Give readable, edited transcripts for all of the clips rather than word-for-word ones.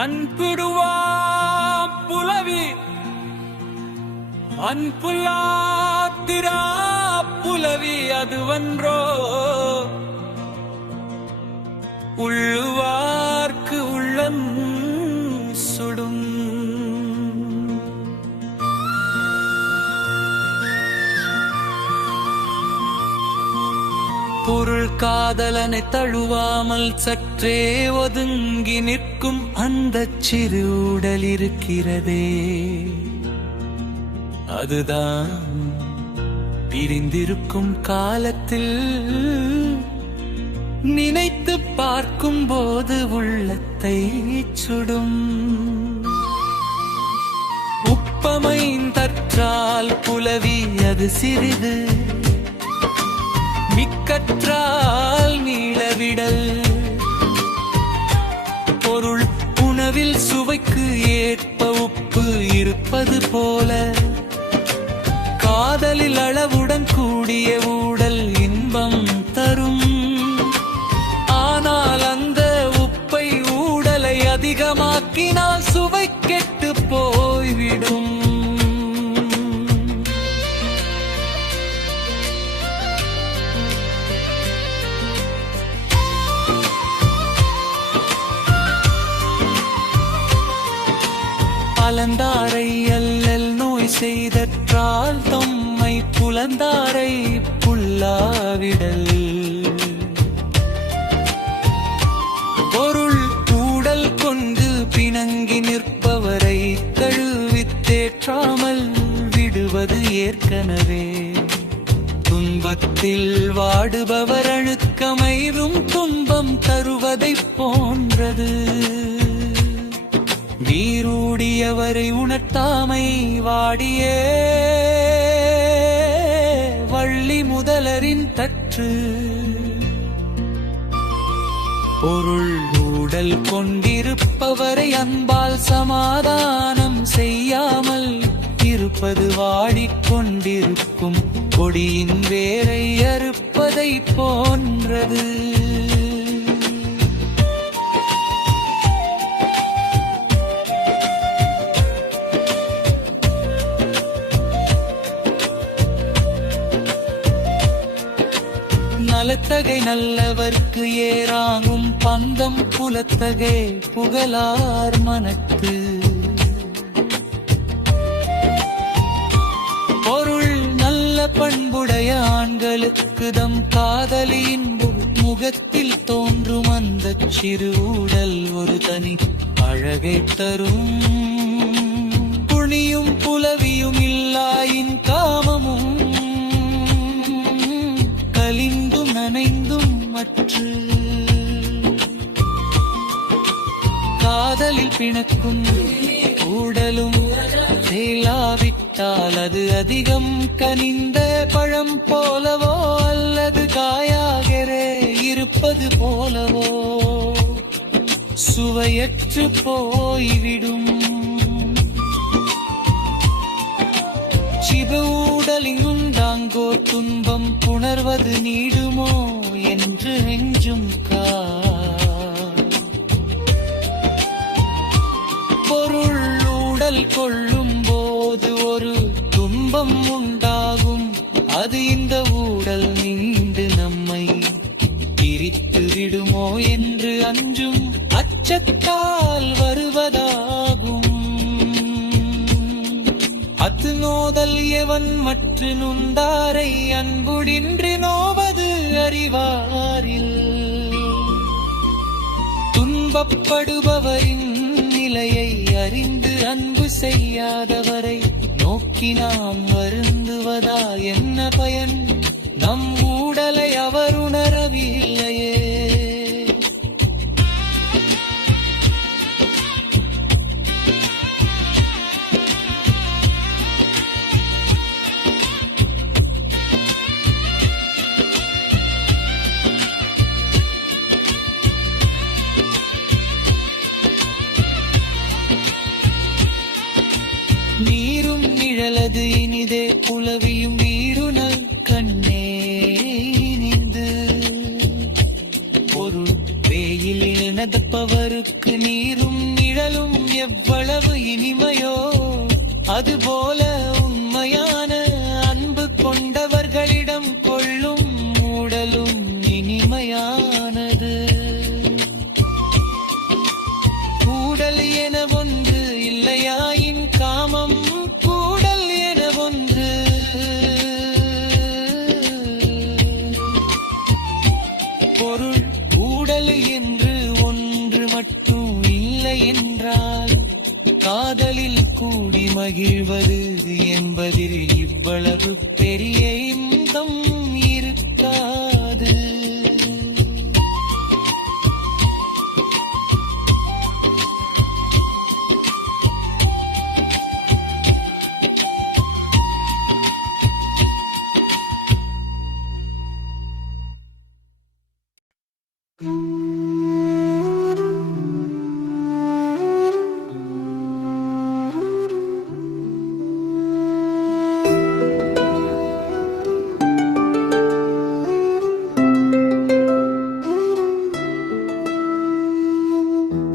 அன்புடுவா புலவி அன்புலாத்திரா புலவி அதுவன்றோ உள்ளுவார்க்கு உள்ளம் சுடும். பொருள் காதலனை தழுவாமல் சற்றே ஒதுங்கி நிற்கும் அந்த சிறு உடல் இருக்கிறதே, அதுதான் பிரிந்திருக்கும் காலத்தில் நினைத்து பார்க்கும் போது உள்ளத்தை சுடும். உப்பமை தற்றால் புலவி அது சிறிது, மிக்கற்றால் நீளவிடல். பொருள் உணவில் சுவைக்கு ஏற்ப உப்பு இருப்பது போல, காதலில் அளவுடன் கூடிய ஊடல் இன்பம் தரும். ஆனால் அந்த உப்பை ஊடலை அதிகமாக்கினால் சுவை கெட்டு போய்விடும். அலந்தாரை அல்லல் நோய் செய்தற்றால் தம்மை புலந்தாரை புல்லாவிடல். பொருள் ஊடல் கொண்டு பிணங்கி நிற்பவரை தழுவித் தேற்றாமல் விடுவது ஏற்கனவே. துன்பத்தில் வாடுபவர் அழுக்கமைவும் துன்பம் தருவதைப் போன்றது. நீரூடியவரை உணர்த்தாமை வாடியே வள்ளி முதலரின் தற்று. பொருள் ஊடல் கொண்டிருப்பவரை அன்பால் சமாதானம் செய்யாமல் இருப்பது வாடிக்கொண்டிருக்கும் கொடியின் வேரை அறுப்பதை போன்றது. நலத்தகை நல்லவர்க்கு ஏறாங்கும் பந்தம் புலத்தகை புகழார் மனத்து. பொருள் நல்ல பண்புடைய ஆண்களுக்கு தம் காதலியின் முகத்தில் தோன்றும் அந்த சிறு ஊடல் ஒரு தனி அழகை தரும். புனியும் புலவியும் இல்லாயின் காமமும் கலிந்தும் நனைந்தும் மற்று. காதலில் பிணக்கும் ஊடலும் செயலாவிட்டால் அது அதிகம் கனிந்த பழம் போலவோ அல்லது காயாகரே இருப்பது போலவோ சுவையற்று போய்விடும். சிவ ஊடலிங்குண்டாங்கோ துன்பம் புணர்வது நீடுமோ என்று நெஞ்சும் பொருள் ஊடல் கொள்ளும் போது ஒரு துன்பம் உண்டாகும். அது இந்த ஊடல் நீண்டு நம்மை பிரித்து விடுமோ என்று அஞ்சும் அச்சத்தால் வருவதாகும். அத்து நோதல் எவன் மற்ற நுந்தாரை அன்புடின்றி நோவது அறிவாரில். துன்பப்படுபவரின் நிலையை அறிந்து அன்பு செய்யாதவரை நோக்கி நாம் வருந்துவதா என்ன பயன்? நம் ஊடலை அவர் உணரவில்லையே. நீரும் நிழலது இனிதே புலவியும் வீருணல் கண்ணே இனிந்து. பொருள் வெயிலில் நடப்பவருக்கு நீரும் நிழலும் எவ்வளவு இனிமையோ, அதுபோல உண்மையான அன்பு கொண்டவர்களிடம் கொள்ளும் மூடலும் இனிமையானது. கூடல் என ஒன்று இல்லையாயின் காமம் கூடல் என ஒன்று. பொருள் கூடல் என்று ஒன்று மட்டும் இல்லை என்றால் காதலில் கூடி மகிழ்வது என்பதில் இவ்வளவு பெரிய இன்பம் இருக்காது.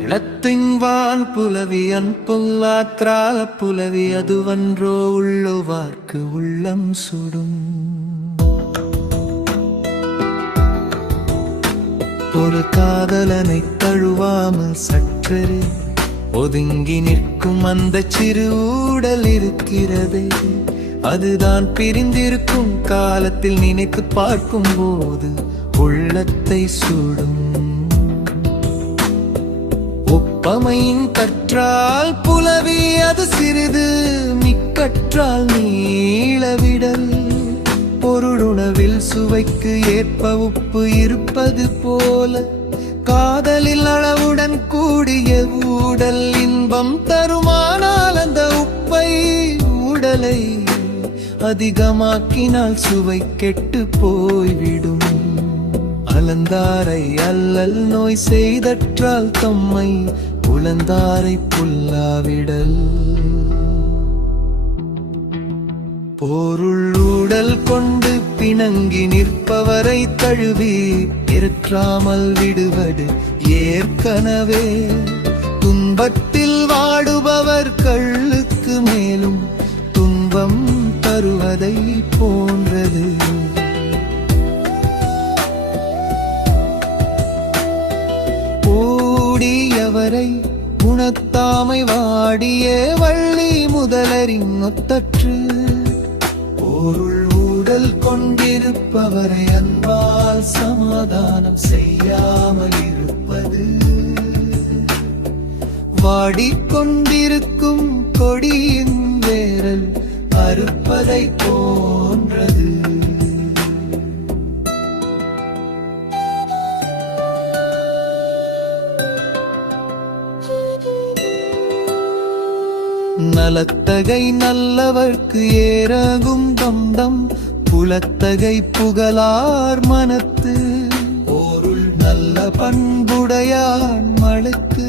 இளத்தின்வான் புலவி அன்புல்லாற்றால புலவி அதுவன்றோ உள்ளுவார்க்கு உள்ளம் சுடும். ஒரு காதலனை தழுவாமல் சற்று ஒதுங்கி நிற்கும் அந்த சிறு ஊடல் இருக்கிறதே, அதுதான் பிரிந்திருக்கும் காலத்தில் நினைத்து பார்க்கும் போது உள்ளத்தை சுடும். ஒப்பமையின் கற்றால் புலவி அது சிறிது, மிக்கற்றால் நீளவிடல். பொருளுணவில் சுவைக்கு ஏற்ப உப்பு இருப்பது போல காதலில் அளவுடன் கூடிய ஊடல் இன்பம் தருமானால் அந்த உப்பை ஊடலை அதிகமாக்கினால் சுவை கெட்டு போய்விடும். அலந்தாரை அல்லல் நோய் செய்தற்றால் தம்மை புலந்தாரை புல்லாவிடல். பொருள் ஊடல் கொண்டு பிணங்கி நிற்பவரை தழுவி இறக்காமல் விடுவது ஏற்கனவே துன்பத்தில் வாடுபவர் கள்ளுக்கு மேலும் துன்பம் தருவதை போன்றது. கூடியவரை குணத்தாமை வாடிய வள்ளி முதலரின் ஒத்தற்று. பொருள் ஊடல் கொண்டிருப்பவரை அன்பால் சமாதானம் செய்யாமல் இருப்பது வாடிக்கொண்டிருக்கும் கொடியின் வேரல் அறுப்பதை போன்றது. நலத்தகை நல்லவர்க்கு ஏறகும் தம்தம் புலத்தகை புகழார் மனத்து. பொருள் நல்ல பண்புடையான் மழுக்கு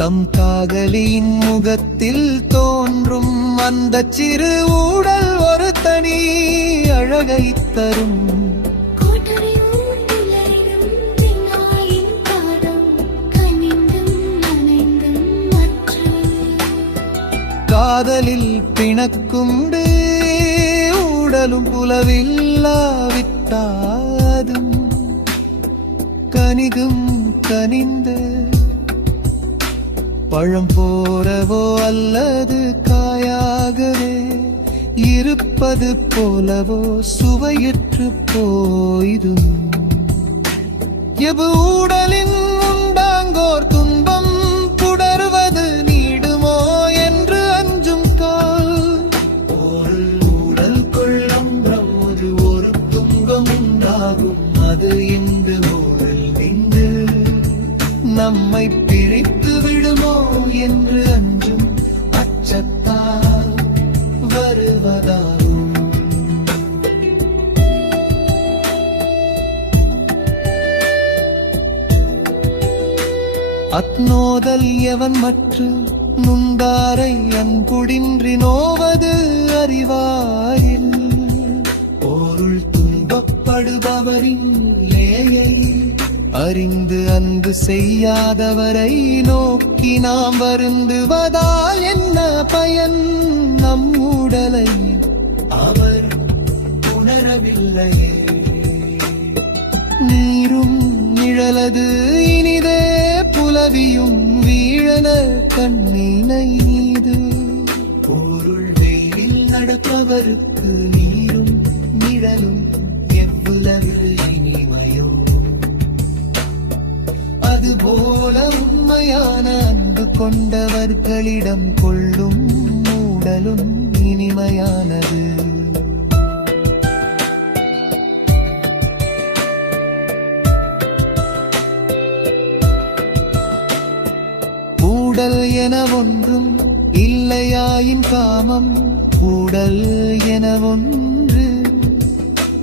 தம் காதலியின் முகத்தில் தோன்றும் அந்த சிறு ஊடல் ஒரு தனி அழகை தரும். காதலில் பிணக்குண்டு ஊடலும் புலவில்லாவிட்டாதும் கனிகும் கனிந்த பழம் போரவோ அல்லது காயாகவே இருப்பது போலவோ சுவையற்று போயிடும். எவு ஊடலின் உண்டாங்கோர் துன்பம் புடர்வது நீடுமோ என்று அஞ்சும் கால். ஊடல் கொள்ளம் பிரம்மது ஒரு துன்பம் உண்டாகும், அது இந்த ஊரில் நின்று நம்மை பிரித்து விடுமோ என்று அஞ்சும் அச்சத்தால் வருவதாகும். அத்னோதல் எவன் மற்ற நுந்தாரை அன்புடின்றி நோவது அறிவாரில். பொருள் துன்பப்படுபவரின் லேயை அறிந்து அன்பு செய்யாதவரை நோக்கி நாம் வருந்துவதால் என்ன பயன்? நம் உடலை அவர் உணரவில்லையே. நீரும் நிழலது இனிதே புலவியும் வீழன கண்ணினை நீது. பொருள் வெயிலில் நடப்பவருக்கு நீரும் நிழலும் எவ்வளவு இனிமையோ, அதுபோல உண்மையான அன்பு கொண்டவர்களிடம் கொள்ளும் மூடலும் இனிமையானது. கூடல் என ஒன்றும் இல்லையாயின் காமம் கூடல் என ஒன்று.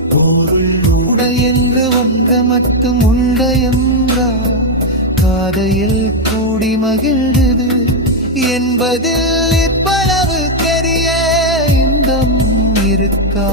பொருள் உடல் என்று ஒன்று மட்டும் உண்ட என்றால் காதையில் கூடி மகிழ்ந்தது என்பதில் இப்பளவு தெரிய இன்பம் இருக்கா?